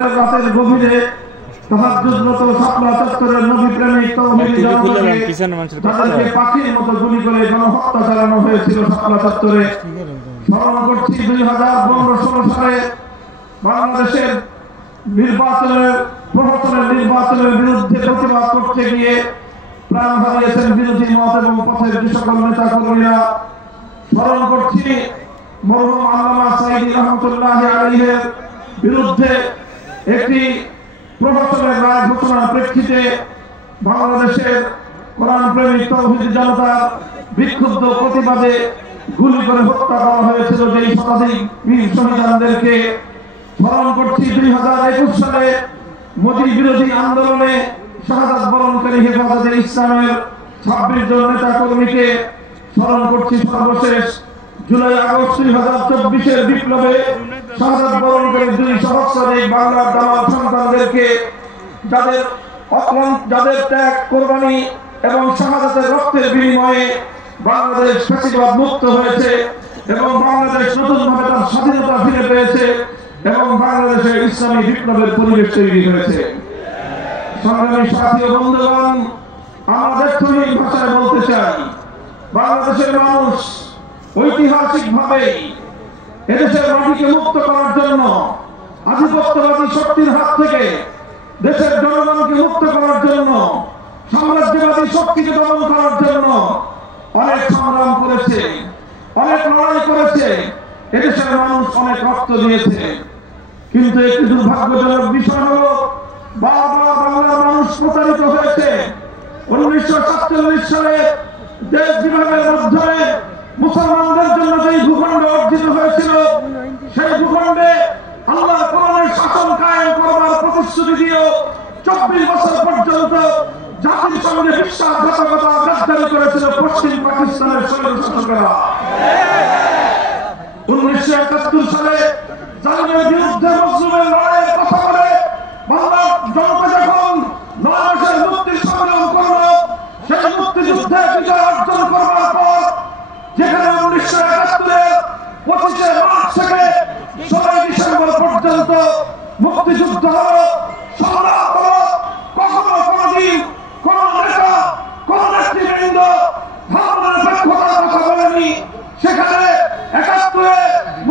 রাতের গভীরে তাহাজ্জুদরত শাপলা চত্বরের নবী প্রেমিক তৌহিদি জনতাকে তাদেরকে পাখির মতো গুলি করে গণহত্যা চালানো হয়েছিল শাপলা চত্বরে। স্মরণ করছি 2015-16 সালে বাংলাদেশের নির্বাচনের বিরুদ্ধে প্রতিবাদ করতে গিয়ে প্রাণ হারিয়েছেন বিরোধী মত এবং পথের যে সকল নেতা কর্মীরা। স্মরণ করছি মরহুম আল্লামা সাঈদী রহমতুল্লাহি আলাইহির বিরুদ্ধে একটি প্রহসনের রায় ঘোষণার প্রেক্ষিতে বাংলাদেশের কোরআন প্রেমিক তৌহিদি জনতার বিক্ষুব্ধ প্রতিবাদে গুলি করে হত্যা করা হয়েছিল যেই শতাধিক বীর শহীদদেরকে। স্মরণ করছি 2021 সালে মোদী বিরোধী আন্দোলনে শাহাদাত বরণকারী হেফাজতে ইসলামের 26 জন নেতা কর্মীকে। স্মরণ করছি সর্বশেষ জুলাই আগস্ট 2024-এর বিপ্লবে শাহাদাত বরণকারী 2 সহস্রাধিক বাংলার দামাল সন্তানদেরকে, যাদের ত্যাগ, কোরবানি এবং শাহাদাতের রক্তের বিনিময়ে বাংলাদেশ ফ্যাসিবাদ মুক্ত হয়েছে এবং বাংলাদেশ নতুনভাবে তার স্বাধীনতা ফিরে পেয়েছে এবং বাংলাদেশে ইসলামী বিপ্লবের পরিবেশ তৈরি হয়েছে। সংগ্রামী সাথী ও বন্ধুগণ, আমাদের তৈরি ভাষায় বলতে চাই, বাংলাদেশের মানুষ ঐতিহাসিকভাবে এদেশের মাটিকে মুক্ত করার জন্য, আধিপত্যবাদী শক্তির হাত থেকে দেশের জনগণকে মুক্ত করার জন্য, সাম্রাজ্যবাদী শক্তিকে দমন করার জন্য অনেক সংগ্রাম করেছে, অনেক লড়াই করেছে, এদেশের মানুষ অনেক রক্ত দিয়েছে। কিন্তু একটি দুর্ভাগ্যজনক বিষয় হলো বারবার বাংলার মানুষ প্রতারিত হয়েছে। 1947 সালে দেশ বিভাগের মাধ্যমে মুসলমানদের জন্য যেই ভূখণ্ড অর্জিত হয়েছিল, সেই ভূখণ্ডে আল্লাহ কোরআনের শাসন কায়েম করবার প্রতিশ্রুতি দিয়েও 24 বছর পর্যন্ত জাতির সঙ্গে বিশ্বাসঘাতকতা গাদ্দারি করেছিল পশ্চিম পাকিস্তানের স্বৈরশাসকেরা। 1971 সালে জালিমের বিরুদ্ধে মজলুমের লড়াইয়ের কথা বলে বাংলার জনতা যখন 9 মাসের মুক্তির সংগ্রাম করল, সেই মুক্তিযুদ্ধে বিজয় অর্জন করবার পর যেখানে 1971-এর 25শে মার্চ থেকে 16 ডিসেম্বর পর্যন্ত মুক্তিযুদ্ধ হলো, সংগ্রাম হলো, কখনো কোনদিন কোন নেতা, কোন নেতৃবৃন্দ ধর্মনিরপেক্ষতার কথা বলেনি। সেখানে 71-এ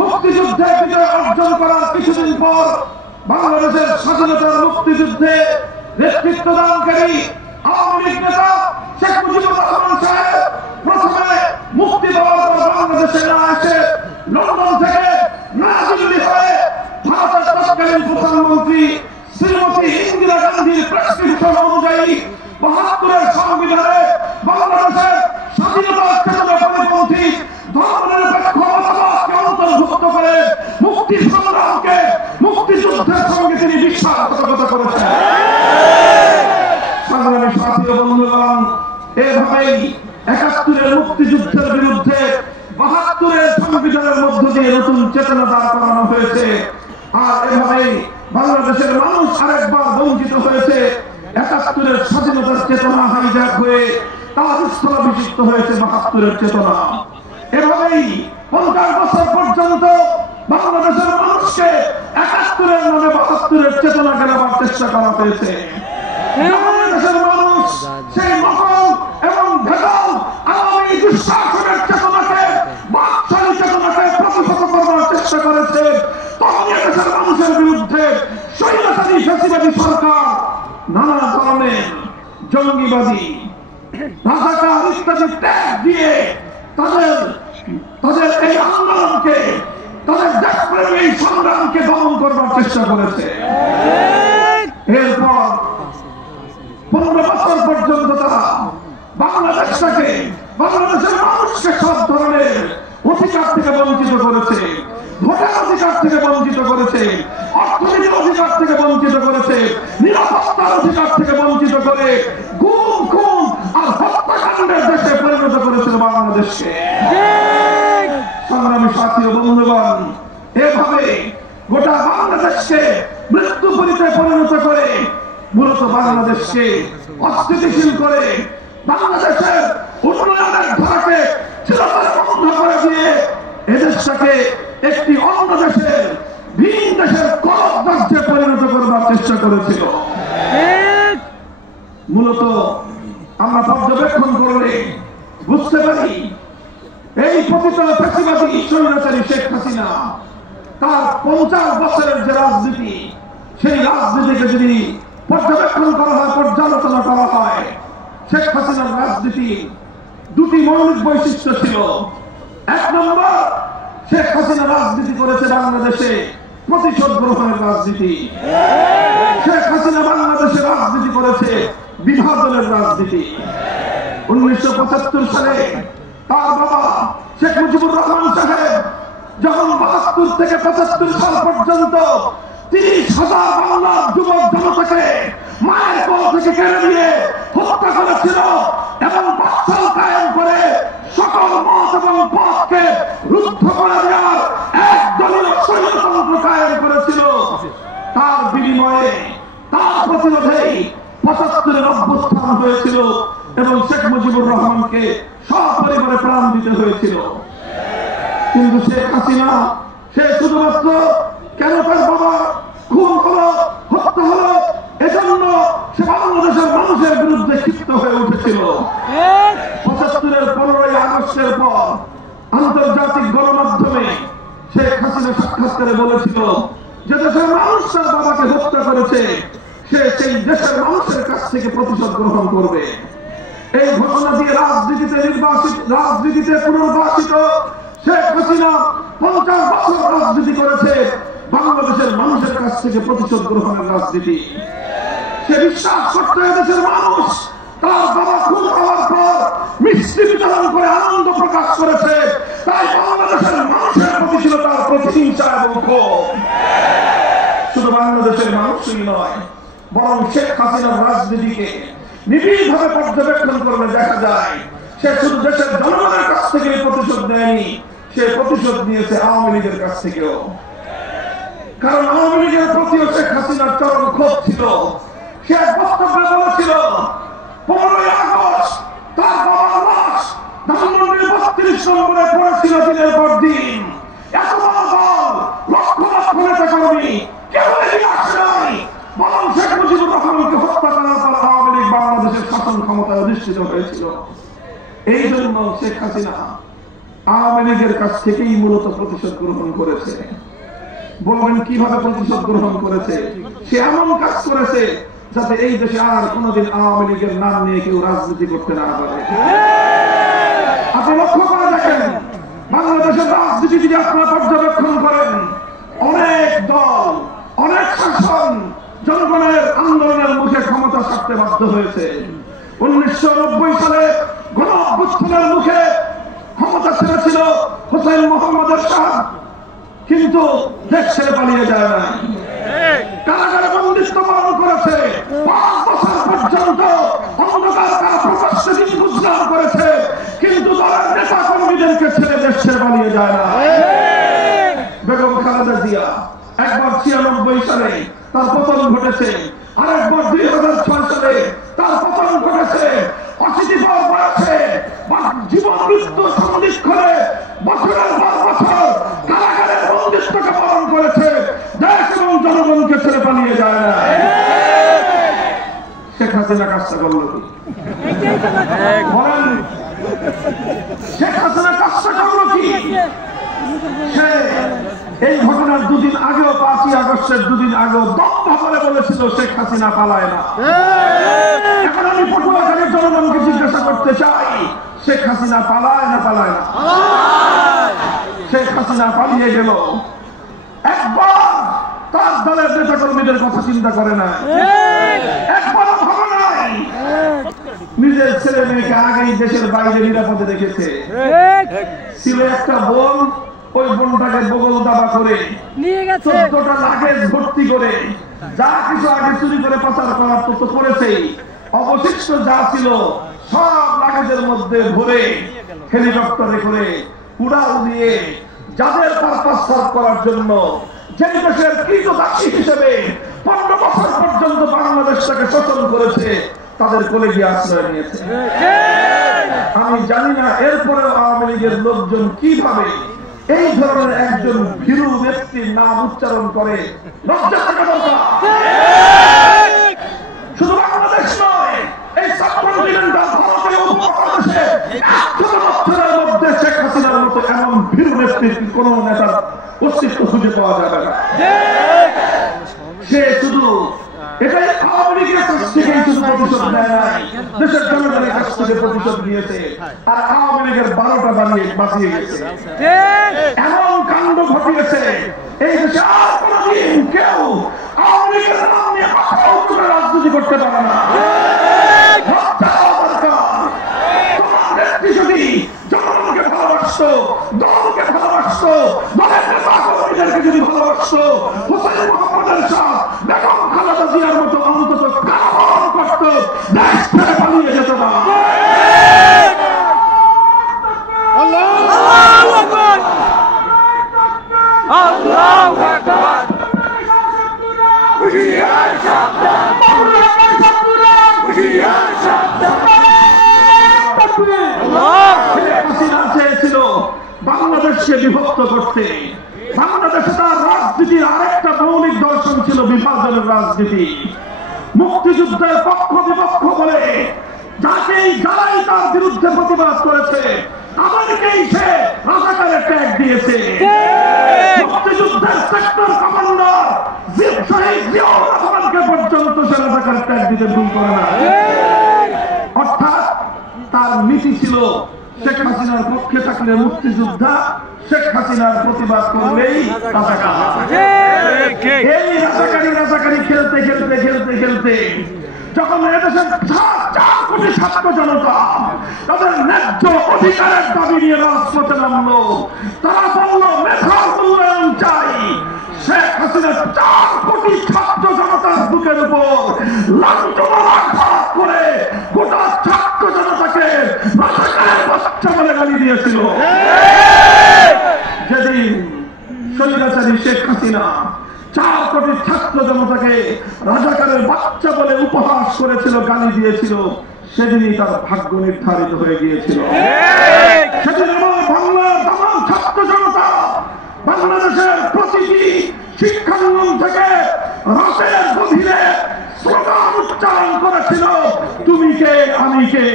মুক্তিযুদ্ধে বিজয় অর্জন করার কিছুদিন পর বাংলাদেশের স্বাধীনতার মুক্তিযুদ্ধে নেতৃত্ব দানকারী আওয়ামী লীগ নেতা শেখ মুজিবুর রহমান সাহেব প্রথমে মুক্তি পাওয়ার পর বাংলাদেশে না এসে লন্ডন থেকে নয়াদিল্লি হয়ে ভারতের তৎকালীন প্রধানমন্ত্রী শ্রীমতী ইন্দিরা গান্ধীর প্রেসক্রিপশন অনুযায়ী 72-এর সংবিধানে বাংলাদেশের স্বাধীনতা চেতনা পরিপন্থী ধর্মনিরপেক্ষ মতবাদকে অন্তর্ভুক্ত করে মুক্তি সংগ্রামকে মুক্তিযুদ্ধের সঙ্গে তিনি বিশ্বাসঘাতকতা করেছেন। সংগ্রামী সাথী ও বন্ধুগণ, এভাবেই 71-এর মুক্তিযুদ্ধের বিরুদ্ধে 72-এর সংবিধানের মধ্য দিয়ে নতুন চেতনা দাঁড় করানো হয়েছে। আর এভাবেই বাংলাদেশের মানুষ আরেকবার বঞ্চিত হয়েছে। 71-এর স্বাধীনতার চেতনা হাইজ্যাক হয়ে তার স্থলাভিষিক্ত হয়েছে 72-এর চেতনা। এভাবেই 50 বছর পর্যন্ত বাংলাদেশের মানুষকে 71-এর নামে 72-এর চেতনা গেলাবার চেষ্টা করা হয়েছে। বাংলাদেশের মানুষ সেই নকল এবং ভেজাল আওয়ামী দুঃশাসনের চেতনাকে, বাকশালী চেতনাকে প্রতিহত করবার চেষ্টা করেছে। তখন দেশের মানুষের বিরুদ্ধে স্বৈরাচারী ফ্যাসিবাদী সরকার নানা ধরনের জঙ্গিবাদী, রাজাকার ইত্যাদি ত্যাগ দিয়ে তাদের এই আন্দোলনকে, তাদের দেশপ্রেমী সংগ্রামকে দমন করবার চেষ্টা করেছে। এরপর 15 বছর পর্যন্ত তারা বাংলাদেশটাকে, বাংলাদেশের মানুষকে সব ধরনের অধিকার থেকে বঞ্চিত করেছে, ভোটের অধিকার থেকে বঞ্চিত করেছে, অর্থনীতির অধিকার থেকে বঞ্চিত করেছে, নিরাপত্তার অধিকার থেকে বঞ্চিত করে গুম, খুন আর হত্যাকাণ্ডের দেশে পরিণত করেছিল বাংলাদেশকে। সংগ্রামী সাথী ও বন্ধুগণ, এভাবে গোটা বাংলাদেশকে মৃত্যুপুরীতে পরিণত করে মূলত বাংলাদেশকে অস্থিতিশীল করে বাংলাদেশের উন্নয়নের ধারাকে চিরতরে বন্ধ করে দিয়ে এদেশটাকে একটি অন্য দেশের, ভিন দেশের করপ রাজ্যে পরিণত করে করেছিল। মূলত আমরা পর্যবেক্ষণ করলে বুঝতে পারি এই পতিত ফ্যাসিবাদী স্বৈরাচারী শেখ হাসিনা তার 50 বছরের যে রাজনীতি, সেই রাজনীতিকে যদি পর্যবেক্ষণ করা হয়, পর্যালোচনা করা হয়, শেখ হাসিনার রাজনীতি দুটি মৌলিক বৈশিষ্ট্য ছিল। এক নম্বর, শেখ হাসিনা রাজনীতি করেছে বাংলাদেশে প্রতিশোধ গ্রহণের রাজনীতি। শেখ হাসিনা বাংলাদেশে রাজনীতি করেছে বিভাজনের রাজনীতি। 1975 সালে তার বাবা শেখ মুজিবুর রহমান সাহেব যখন 72 থেকে 75 সাল পর্যন্ত 30,000 বাংলার যুবক জনতাকে মায়ের কোল থেকে কেড়ে নিয়ে হত্যা করেছিল এবং বাকশাল কায়েম করে সকল মত এবং পথকে রুদ্ধ করে দেওয়ার একদলীয় স্বৈরতন্ত্র কায়েম করেছিল, তার বিনিময়ে তার প্রতিরোধেই 75-এর অভ্যুত্থান হয়েছিল এবং শেখ মুজিবুর রহমানকে সপরিবারে প্রাণ দিতে হয়েছিল। কিন্তু শেখ হাসিনা সে শুধুমাত্র কেন তার বাবা খুন হলো, হত্যা হলো, এজন্য সে বাংলাদেশের মানুষের বিরুদ্ধে ক্ষিপ্ত হয়ে উঠেছিল। 75-এর 15ই আগস্টের পর আন্তর্জাতিক গণমাধ্যমে শেখ হাসিনা সাক্ষাৎকারে বলেছিল যে দেশের মানুষ তার বাবাকে হত্যা করেছে, সে সেই দেশের মানুষের কাছ থেকে প্রতিশোধ গ্রহণ করবে। এই ঘটনা দিয়ে রাজনীতিতে পুনর্বাসিত শেখ হাসিনা 50 বছর রাজনীতি করেছে বাংলাদেশের মানুষের কাছ থেকে প্রতিশোধ গ্রহণের রাজনীতি। সে বিশ্বাস করতে দেশের মানুষ তার বাবা খুন হওয়ার পর মিষ্টি বিতরণ করে আনন্দ প্রকাশ করেছে, তাই বাংলাদেশের মানুষের প্রতি ছিল তার প্রতিহিংসা এবং ক্ষোভ। শুধু বাংলাদেশের মানুষই নয়, বরং শেখ হাসিনার রাজনীতিকে নিবিড়ভাবে পর্যবেক্ষণ করলে দেখা যায় সে শুধু দেশের জনগণের কাছ থেকে প্রতিশোধ নেয়নি, সে প্রতিশোধ নিয়েছে আওয়ামী লীগের কাছ থেকেও। কারণ আওয়ামী লীগের প্রতিও শেখ হাসিনার চরম ক্ষোভ ছিল। সে এক বক্তব্যে বলেছিল 15ই আগস্ট তার বাবার লাশ ধানমন্ডির 32 নম্বরে পড়েছিল দিনের পর দিন। এত বড় দল, লক্ষ লক্ষ নেতা কর্মী, কেউ এগিয়ে আসে নাই, বরং শেখ মুজিবুর রহমানকে হত্যা করার পর আওয়ামী লীগ বাংলাদেশের শাসন ক্ষমতায় অধিষ্ঠিত হয়েছিল। এই জন্য শেখ হাসিনা আওয়ামী লীগের কাছ থেকেই মূলত প্রতিশোধ গ্রহণ করেছে। বলবেন কিভাবে প্রতিশোধ গ্রহণ করেছে? সে এমন কাজ করেছে যাতে এই দেশে আর কোনোদিন আওয়ামী লীগের নাম নিয়ে কেউ রাজনীতি করতে না পারে। আপনি লক্ষ্য করে দেখেন, বাংলাদেশের রাজনীতি যদি আপনারা পর্যবেক্ষণ করেন, অনেক দল, অনেক শাসন জনগণের আন্দোলনের মুখে ক্ষমতা ছাড়তে বাধ্য হয়েছে। 1990 সালে গণ অভ্যুত্থানের মুখে ক্ষমতা ছেড়েছিল হোসেন মোহাম্মদের শাহ, কিন্তু দেশ ছেড়ে পালিয়ে যায় না, কারাগারে বন্দিত্ব পালন করেছে। 5 বছর পর্যন্ত অন্ধকার কারা প্রকাশ্যে দিন গুজরান করেছে, কিন্তু দলের নেতা কর্মীদেরকে ছেড়ে দেশ ছেড়ে পালিয়ে যায় না। বেগম খালেদা জিয়া একবার 96 সালে তার পতন ঘটেছে, আরেকবার 2006 সালে তার পতন ঘটেছে। 80 পর বয়সে জীবন মৃত্যু সন্ধিক্ষণে বছরের পর বছর কারাগারে বন্দিত্বকে পালন করেছে, দেশ এবং জনগণকে ছেড়ে পালিয়ে যায় না। শেখ হাসিনা কাজটা করল কি? বলেন, শেখ হাসিনা কাজটা করল কি? সে এই ঘটনার দুদিন আগেও, 5ই আগস্টের দুদিন আগেও দম্ভ করে বলেছিল শেখ হাসিনা পালায় না। এখন আমি পটুয়াখালীর জনগণকে জিজ্ঞাসা করতে চাই, শেখ হাসিনা পালায় না পালায় না? শেখ হাসিনা পালিয়ে গেল, একবার তার দলের নেতা কর্মীদের কথা চিন্তা করে না, একবার ভাবে নাই নিজের ছেলে মেয়েকে আগেই দেশের বাইরে নিরাপদে রেখেছে। ছিল একটা বোন, ওই বোনটাকে বগল দাবা করে 14টা লাগেজ ভর্তি করে যা কিছু আগে চুরি করে পাচার করার তো করেছেই, অবশিষ্ট যা ছিল সব লাগেজের মধ্যে ভরে হেলিকপ্টারে করে উড়াল দিয়ে যাদের পারপাস সার্ভ করার জন্য, যে দেশের কৃতদাসী হিসেবে 15 বছর পর্যন্ত বাংলাদেশটাকে শোষণ করেছে, তাদের কোলে গিয়ে আশ্রয় নিয়েছে। আমি জানি না এরপরে আওয়ামী লীগের লোকজন কিভাবে এই ধরনের একজন ভীরু ব্যক্তির নাম উচ্চারণ করে। লজ্জা থাকা দরকার। কোন নেতার অস্তিত্ব খুঁজে পাওয়া যাবে না। সে শুধু এটাই আওয়ামী লীগের কাছ থেকে শুধু প্রতিশোধ নেয় নাই, দেশের জনগণের কাছ থেকে প্রতিশোধ নিয়েছে। আর আওয়ামী লীগের 12টা বাঁচিয়ে গেছে, এমন কাণ্ড ঘটিয়েছে এই দেশে আর কোনদিন কেউ আওয়ামী লীগের নাম নিয়ে রাজনীতি করতে পারে না। যদি জনগণকে ভালোবাসতো, দলকে ভালোবাসতো, দলের নেতা কর্মীদেরকে যদি ভালোবাসতো, হোসেন মোহাম্মদের শাহ বেগম খালেদা জিয়ার মতো অন্তত কারণ করত, দেশ থেকে পালিয়ে যেত না। আল্লাহু আকবার, আল্লাহু আকবার। চেয়েছিল বাংলাদেশকে বিভক্ত করতে। বাংলাদেশে তার রাজনীতির আরেকটা মৌলিক দর্শন ছিল বিভাজনের রাজনীতি। মুক্তিযুদ্ধের পক্ষ বিপক্ষ বলে যারাই তার বিরুদ্ধে প্রতিবাদ করেছে তাদেরকেই সে রাজাকারের ট্যাগ দিয়েছে। মুক্তিযুদ্ধের সেক্টর কমান্ডার শহীদ জিয়াউর রহমানকে পর্যন্ত সে রাজাকারের ট্যাগ দিতে ভুল করে না। অর্থাৎ তার নীতি ছিল শেখ হাসিনার পক্ষে থাকলে মুক্তিযোদ্ধা, শেখ হাসিনার প্রতিবাদ করলেই রাজাকার। এই রাজাকারি খেলতে খেলতে খেলতে খেলতে যখন এদেশের 4 কোটি ছাত্র জনতা তাদের ন্যায্য অধিকারের দাবি নিয়ে রাজপথে নামলো, তারা বলল মেধার মূল্যায়ন চাই। শেখ হাসিনার 4 কোটি ছাত্র জনতার বুকের উপর লাঞ্ছনা আঘাত করে গোটা ছাত্র জনতাকে রাজাকারের বাচ্চা বলে গালি দিয়েছিল। যেদিন স্বৈরাচারী শেখ হাসিনা 4 কোটি ছাত্র জনতাকে রাজাকারের বাচ্চা বলে উপহাস করেছিল, গালি দিয়েছিল, সেদিনই তার ভাগ্য নির্ধারিত হয়ে গিয়েছিল। সেদিন আমার বাংলার তামাম ছাত্র জনতা বাংলাদেশের প্রতিটি শিক্ষাঙ্গন থেকে রাতের গভীরে স্লোগান উচ্চারণ করেছিল, তুমি কে আমি কে।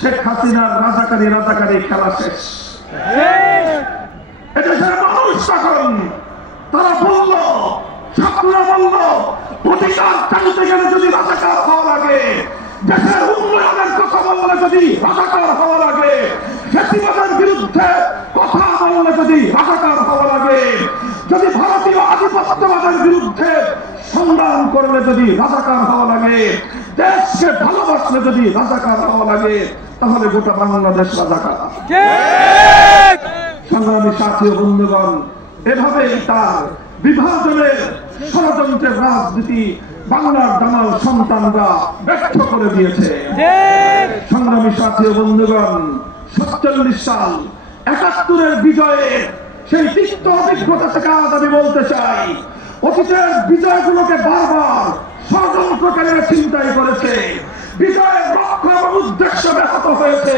শেখ হাসিনার রাজাকারি খেলা শেষ। এদেশের মানুষ তখন তারা বলল, ছাত্ররা বলল, অধিকার চাইতে গেলে যদি রাজাকার হওয়া লাগে, দেশের উন্নয়নের কথা বললে যদি রাজাকার হওয়া লাগে, ফ্যাসিবাদের বিরুদ্ধে কথা বললে যদি রাজাকার হওয়া লাগে, যদি ভারতীয় আধিপত্যবাদের বিরুদ্ধে সংগ্রাম করলে যদি রাজাকার হওয়া লাগে, দেশকে ভালোবাসলে যদি রাজাকার হওয়া লাগে, তাহলে গোটা বাংলাদেশ রাজাকার। সংগ্রামী সাথী ও বন্ধুগণ, এভাবেই তার বিভাজনের ষড়যন্ত্রের রাজনীতি বাংলার দামাল সন্তানরা ব্যর্থ করে দিয়েছে। সংগ্রামী সাথী ও বন্ধুগণ, 47 সাল 71-এর বিজয়ের সেই তিক্ত অভিজ্ঞতা থেকে আজ আমি বলতে চাই, অতীতের বিজয়গুলোকে বারবার ষড়যন্ত্রকারীরা চিন্তাই করেছে, বিজয়ের লক্ষ্য এবং উদ্দেশ্য ব্যাহত হয়েছে।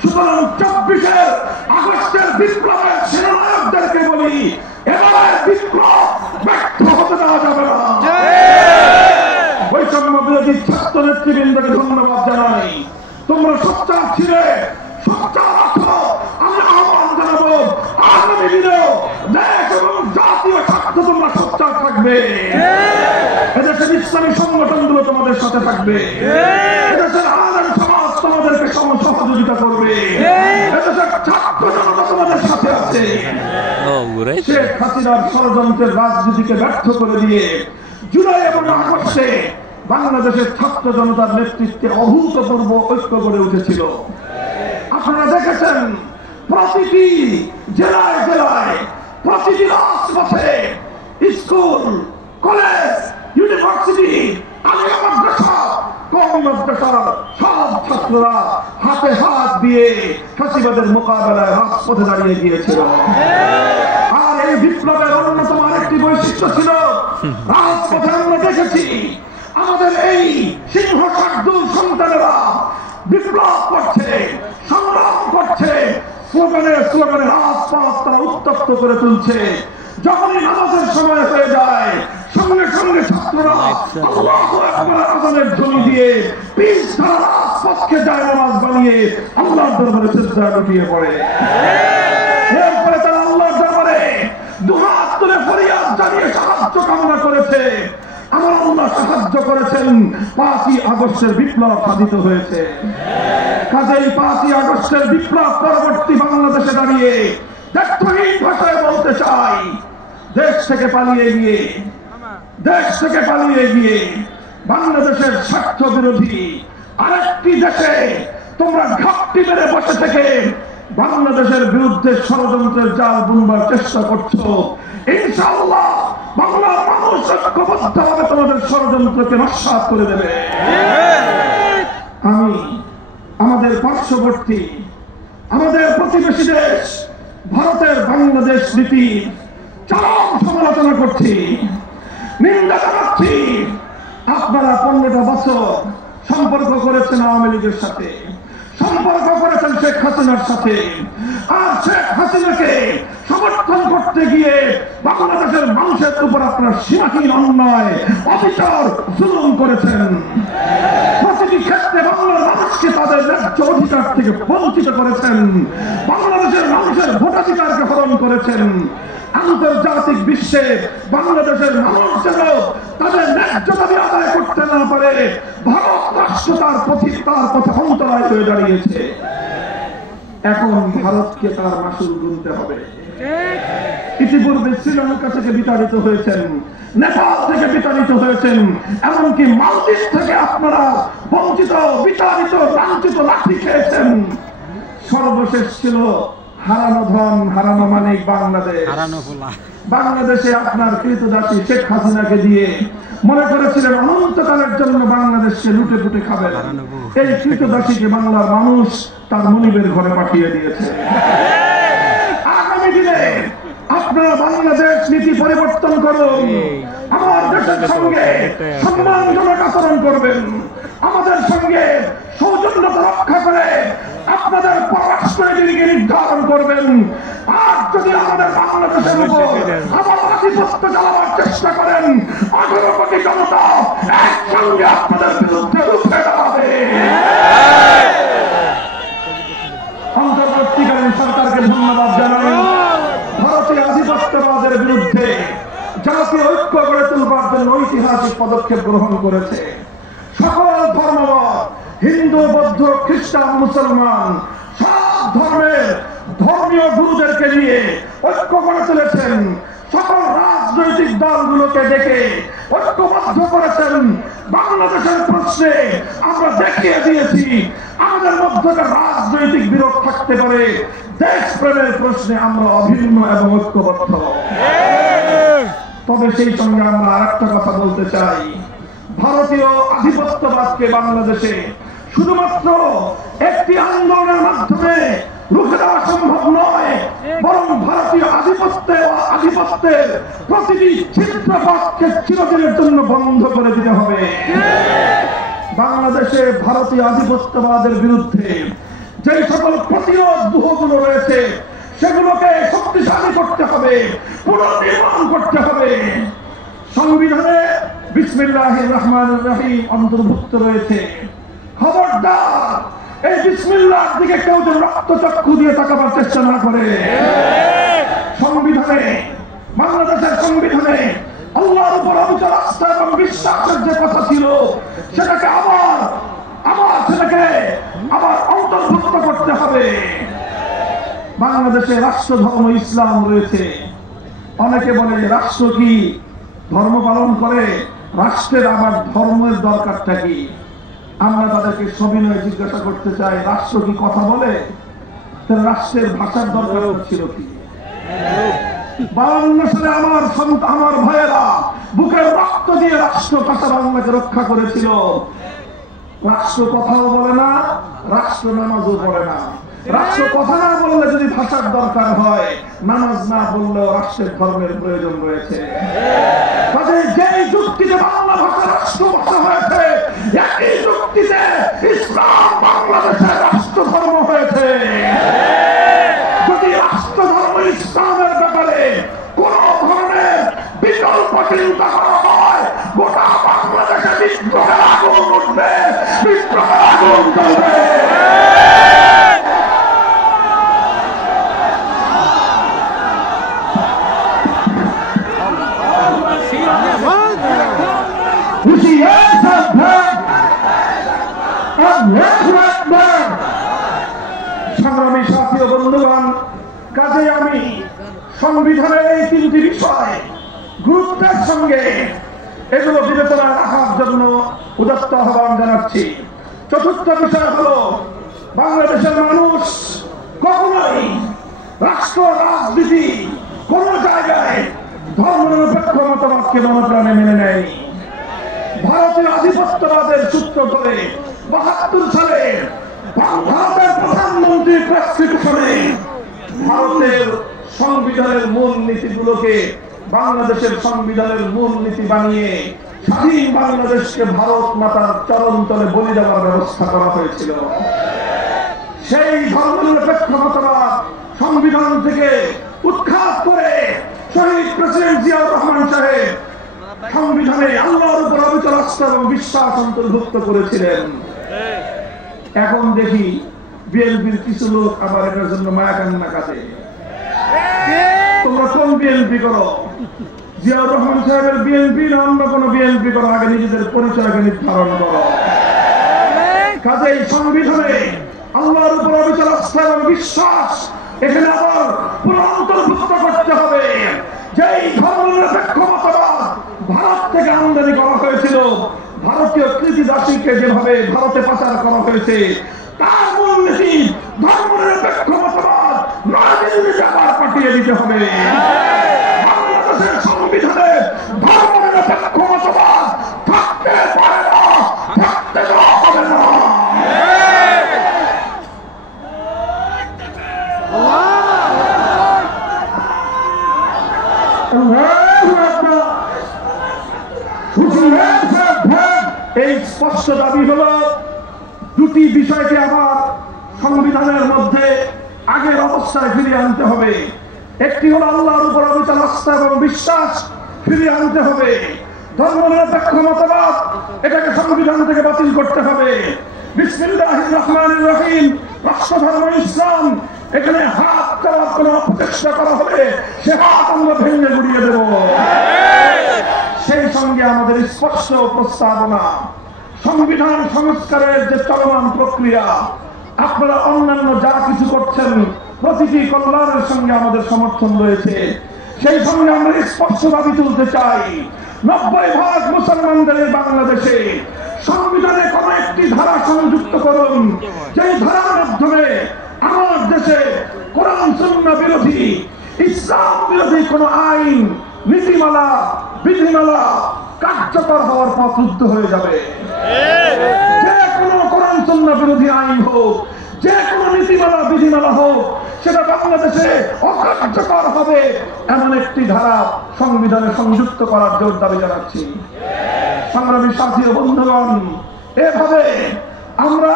সুতরাং 24 আগস্টের বিপ্লবের সেনানায়কদেরকে বলি, এবারে বিপ্লব ব্যর্থ হতে দেওয়া যাবে না। বৈষম্য বিরোধী ছাত্র নেতৃবৃন্দকে ধন্যবাদ জানাই। তোমরা সোচ্চার ছিলে, সোচ্চার আছো। আমি আহ্বান জানাবো, আগামী দিনেও দেশ এবং জাতীয় স্বার্থ তোমরা সোচ্চার থাকবে। এদেশের ইসলামী সংগঠনগুলো তোমাদের সাথে থাকবে, এদেশের আলেম সমাজ তোমাদেরকে সহযোগিতা করবে, এদেশের ছাত্র জনতা তোমাদের সাথে আছে। শেখ হাসিনার ষড়যন্ত্রের রাজনীতিকে ব্যর্থ করে দিয়ে জুলাই এবং আগস্টে বাংলাদেশের ছাত্র জনতার নেতৃত্বে অভূতপূর্ব ঐক্য গড়ে উঠেছিল। আপনারা দেখেছেন প্রতিটি জেলায় জেলায়, প্রতিটি রাজপথে, স্কুল, কলেজ, ইউনিভার্সিটি, আলিয়া মাদ্রাসা, কওমি মাদ্রাসার সব ছাত্ররা হাতে হাত দিয়ে ফ্যাসিবাদের মোকাবেলায় রাজপথে দাঁড়িয়ে গিয়েছিল। আর এই বিপ্লবের অন্যতম আরেকটি বৈশিষ্ট্য ছিল, রাজপথে আমরা দেখেছি আমাদের এই সিংহ শার্দুল সন্তানেরা বিপ্লব করছে, সংগ্রাম করছে, স্লোগানে স্লোগানে রাজপথ তারা উত্তপ্ত করে তুলছে। যখনই নামাজের সময় হয়ে যায়, সঙ্গে সঙ্গে ছাত্ররা আল্লাহু আকবার আযানের ধ্বনি দিয়ে পিছ ছাড়া রাজপথকে যায় নামাজ বানিয়ে আল্লাহর দরবারে সিজদায় লুটিয়ে পড়ে। এরপরে তারা আল্লাহর দরবারে দুহাত তুলে ফরিয়াদ জানিয়ে সাহায্য কামনা করেছে। আমার আল্লাহ সাহায্য করেছেন, 5ই আগস্টের বিপ্লব সাধিত হয়েছে। কাজেই 5ই আগস্টের বিপ্লব পরবর্তী বাংলাদেশে দাঁড়িয়ে ব্যর্থহীন ভাষায় বলতে চাই, দেশ থেকে পালিয়ে গিয়ে বাংলাদেশের স্বার্থ বিরোধী আরেকটি দেশে তোমরা ঘাপটি মেরে বসে থেকে বাংলাদেশের বিরুদ্ধে ষড়যন্ত্রের জাল বুনবার চেষ্টা করছো। ইনশাআল্লাহ বাংলার মানুষ ঐক্যবদ্ধভাবে তোমাদের ষড়যন্ত্রকে নস্যাৎ করে দেবে। আমি আমাদের পার্শ্ববর্তী, আমাদের প্রতিবেশী দেশ ভারতের বাংলাদেশ নীতির চরম সমালোচনা করছি, নিন্দা জানাচ্ছি। আপনারা 15টা বছর সম্পর্ক করেছেন আওয়ামী লীগের সাথে, সম্পর্ক করেছেন শেখ হাসিনার সাথে, আর শেখ হাসিনাকে সমর্থন করতে গিয়ে বাংলাদেশের মানুষের উপর আপনারা সীমাহীন অন্যায়, অবিচার, জুলুম করেছেন। প্রতিটি ক্ষেত্রে বাংলার মানুষকে তাদের ন্যায্য অধিকার থেকে বঞ্চিত করেছেন। বাংলাদেশের মানুষের ভোটাধিকারকে হরণ করেছেন। আন্তর্জাতিক বিশ্বে বাংলাদেশের মানুষ যেন তাদের ন্যায্য দাবি আদায় করতে না পারে, ভারত রাষ্ট্র তার পথে অন্তরায় হয়ে দাঁড়িয়েছে। এখন ভারতকে তার মাসুল গুনতে হবে। ইতিপূর্বে শ্রীলঙ্কা থেকে বিতাড়িত হয়েছেন, নেপাল থেকে বিতাড়িত হয়েছেন, এমনকি মালদ্বীপ থেকে আপনারা বঞ্চিত, বিতাড়িত, লাঞ্ছিত, লাঠি খেয়েছেন। সর্বশেষ ছিল হারানো ধন, হারানো মানিক বাংলাদেশে আপনার কৃতদাসী শেখ হাসিনাকে দিয়ে মনে করেছিলেন অনন্তকালের জন্য বাংলাদেশকে লুটে পুটে খাবেন। এই কৃতদাসীকে বাংলার মানুষ তার মনিবের ঘরে পাঠিয়ে দিয়েছে। আগামী দিনে আপনারা বাংলাদেশ নীতি পরিবর্তন করুন, আমার দেশের সঙ্গে সম্মানজনক আচরণ করবেন, আমাদের সঙ্গে সৌজন্যতা রক্ষা করে আপনাদের পররাষ্ট্রনীতিকে নির্ধারণ করবেন। আর যদি আমাদের বাংলাদেশের উপর আবার আধিপত্য চালাবার চেষ্টা করেন, 18 কোটি জনতা একসঙ্গে আপনাদের বিরুদ্ধে রুখে দাঁড়াবে। অন্তর্বর্তীকালীন সরকারকে ধন্যবাদ জানাই। ভারতীয় আধিপত্যবাদের বিরুদ্ধে জাতীয় ঐক্য গড়ে তুলবার জন্য ঐতিহাসিক পদক্ষেপ গ্রহণ করেছে। সকল ধর্মমত, হিন্দু, বৌদ্ধ, খ্রিস্টান, মুসলমান, সব ধর্মের ধর্মীয় গুরুদেরকে নিয়ে ঐক্য গড়ে তুলেছেন। সকল রাজনৈতিক দলগুলোকে ডেকে ঐক্যবদ্ধ করেছেন। বাংলাদেশের প্রশ্নে আমরা দেখিয়ে দিয়েছি আমাদের মধ্যে রাজনৈতিক বিরোধ থাকতে পারে, দেশপ্রেমের প্রশ্নে আমরা অভিন্ন এবং ঐক্যবদ্ধ। তবে সেই সঙ্গে আমরা আরেকটা কথা বলতে চাই, ভারতীয় আধিপত্যবাদকে বাংলাদেশে শুধুমাত্র একটি আন্দোলনের মাধ্যমে রুখে দেওয়া সম্ভব নয়, বরং ভারতীয় আধিপত্যের প্রতিটি ছিদ্রপথকে চিরদিনের জন্য বন্ধ করে দিতে হবে। বাংলাদেশে ভারতীয় আধিপত্যবাদের বিরুদ্ধে যে সকল প্রতিরোধ দুহগুলো রয়েছে সেগুলোকে শক্তিশালী করতে হবে, পুনর্নির্মাণ করতে হবে। সংবিধানে বিসমিল্লাহির রহমানির রহিম অন্তর্ভুক্ত রয়েছে। খবরদার এই বিসমিল্লাহর দিকে কেউ যেন রক্তচক্ষু দিয়ে তাকাবার চেষ্টা না করে। সংবিধানে, বাংলাদেশের সংবিধানে আল্লাহর উপর অবিচল আস্থা এবং বিশ্বাসের যে কথা ছিল সেটাকে আবার অন্তর্ভুক্ত করতে হবে। বাংলাদেশে রাষ্ট্র ধর্ম ইসলাম রয়েছে। অনেকে বলে রাষ্ট্র কি ধর্ম পালন করে, রাষ্ট্রের আবার ধর্মের দরকারটা কি? আমরা তাদেরকে সবিনয়ে জিজ্ঞাসা করতে চাই, রাষ্ট্র কি কথা বলে? রাষ্ট্রের ভাষার দরকার ছিল কি? 52 সালে আমার ভাইয়েরা বুকের রক্ত দিয়ে রাষ্ট্র ভাষা বাংলাকে রক্ষা করেছিল। রাষ্ট্র কথাও বলে না, রাষ্ট্র নামাজও পড়ে না। রাষ্ট্র কথা না বললে যদি ভাষার দরকার হয়, নামাজ না বললেও রাষ্ট্রের ধর্মের প্রয়োজন রয়েছে। তবে যেই যুক্তিতে বাংলা ভাষা রাষ্ট্র ভাষা হয়েছে, একই যুক্তিতে ইসলাম বাংলাদেশের রাষ্ট্র ধর্ম হয়েছে। যদি রাষ্ট্র ধর্ম ইসলামের ব্যাপারে কোন ধরনের বিকল্প চিন্তা করা হয়, গোটা বাংলাদেশে বিদ্রোহের আগুন উঠবে, বিদ্রোহের আগুন জ্বলবে। সংগ্রামী সাথী ও বন্ধুগণ, কাজে আমি সংবিধানের এই তিনটি বিষয় গুরুত্বের সঙ্গে এগুলো বিবেচনায় রাখার জন্য উদাত্ত আহ্বান জানাচ্ছি। চতুর্থ বিষয় হলো, বাংলাদেশের মানুষ কখনোই রাষ্ট্র রাজনীতি কোন জায়গায় ধর্মনিরপেক্ষ মতবাদকে মনোপ্রাণে মেনে নেয়নি। ভারতীয় আধিপত্যবাদের সূত্র ধরে ৭২ সালে ভারতের প্রধানমন্ত্রী প্রেসক্রিপশনে ভারতের সংবিধানের মূল নীতিগুলোকে বাংলাদেশের সংবিধানের মূল নীতি বানিয়ে স্বাধীন বাংলাদেশকে ভারত মাতার চরণ তলে বলি দেওয়ার ব্যবস্থা করা হয়েছিল। সেই ধর্মনিরপেক্ষ মতবাদ সংবিধান থেকে উৎখাত করে শহীদ প্রেসিডেন্ট জিয়াউর রহমান সাহেব সংবিধানে আল্লাহর উপর অবিচল আস্থা এবং বিশ্বাস অন্তর্ভুক্ত করেছিলেন। এখন দেখি বিএনপির কিছু লোক আবার এটার জন্য মায়া কান্না কাঁদে। তোমরা কোন বিএনপি করো? জিয়াউর রহমান সাহেবের বিএনপি না অন্য কোন বিএনপি করো? আগে নিজেদের পরিচয়কে নির্ধারণ করো। কাজেই সংবিধানে আল্লাহর উপর অবিচল আস্থা এবং বিশ্বাস এখানে আবার পুরো অন্তর্ভুক্ত করতে হবে। যেই ধর্মনিরপেক্ষ মতবাদ ভারত থেকে আমদানি করা হয়েছিল, ভারতীয় কৃতিদাসীকে যেভাবে ভারতে পাচার করা হয়েছে, তার মূল নীতি ধর্মনিরপেক্ষ মতবাদ নয়াদিল্লিতে আবার পাঠিয়ে দিতে হবে। বাংলাদেশের সংবিধানে ধর্মনিরপেক্ষ মতবাদ থাকতে পারে না, থাকতে দেওয়া হবে না। এই স্পষ্ট দাবি হলো, দুটি বিষয়কে আবার সংবিধানের মধ্যে আগের অবস্থায় ফিরিয়ে আনতে হবে। একটি হলো আল্লাহর উপর অবিচল আস্থা এবং বিশ্বাস ফিরিয়ে আনতে হবে। ধর্মনিরপেক্ষ মতবাদ এটাকে সংবিধান থেকে বাতিল করতে হবে। বিসমিল্লাহির রহমানির রহিম, রাষ্ট্রধর্ম ইসলাম, এখানে হাত চালার কোন অপচেষ্টা করা হবে, সে হাত আমরা ভেঙে গুড়িয়ে দেব। সেই সঙ্গে আমাদের স্পষ্ট প্রস্তাবনা, সংবিধান সংস্কারের যে চলমান প্রক্রিয়া, আপনারা অন্যান্য যা কিছু করছেন প্রতিটি কল্যাণের সঙ্গে আমাদের সমর্থন রয়েছে। সেই সঙ্গে আমরা স্পষ্ট দাবি তুলতে চাই, ৯০% মুসলমানদের এই বাংলাদেশে সংবিধানে কোন একটি ধারা সংযুক্ত করুন, যেই ধারার মাধ্যমে আমার দেশে কোরআন সুন্নাহ বিরোধী, ইসলাম বিরোধী কোন আইন, নীতিমালা, বিধিমালা কার্যকর হওয়ার পথ রুদ্ধ হয়ে যাবে। যে কোনো কোরআন সুন্নাহ বিরোধী আইন হোক, যে কোনো নীতিমালা বিধিমালা হোক, সেটা বাংলাদেশে অকার্যকর হবে এমন একটি ধারা সংবিধানে সংযুক্ত করার জোর দাবি জানাচ্ছি। সংগ্রামী সাথী ও বন্ধুগণ, এভাবে আমরা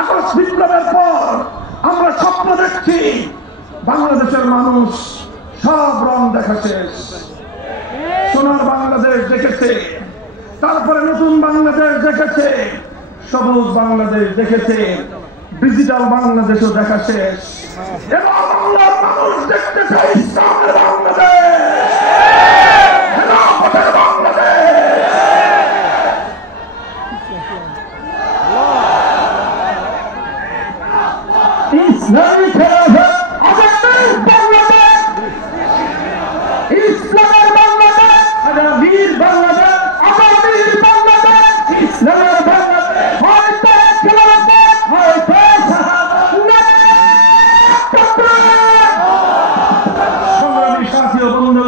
আগস্ট বিপ্লবের পর আমরা স্বপ্ন দেখছি, বাংলাদেশের মানুষ সব রং দেখা শেষ। সোনার বাংলাদেশ দেখেছে, তারপরে নতুন বাংলাদেশ দেখেছে, সবুজ বাংলাদেশ দেখেছে, ডিজিটাল বাংলাদেশও দেখা শেষ। এবার বাংলার মানুষ দেখতেছে ইসলামের বাংলাদেশ, খেলাফতের বাংলাদেশ। ইসলামী খেলাফত আজাদের বাংলাদেশ, ইসলামের বাংলাদেশ, বীর বাংলাদেশ।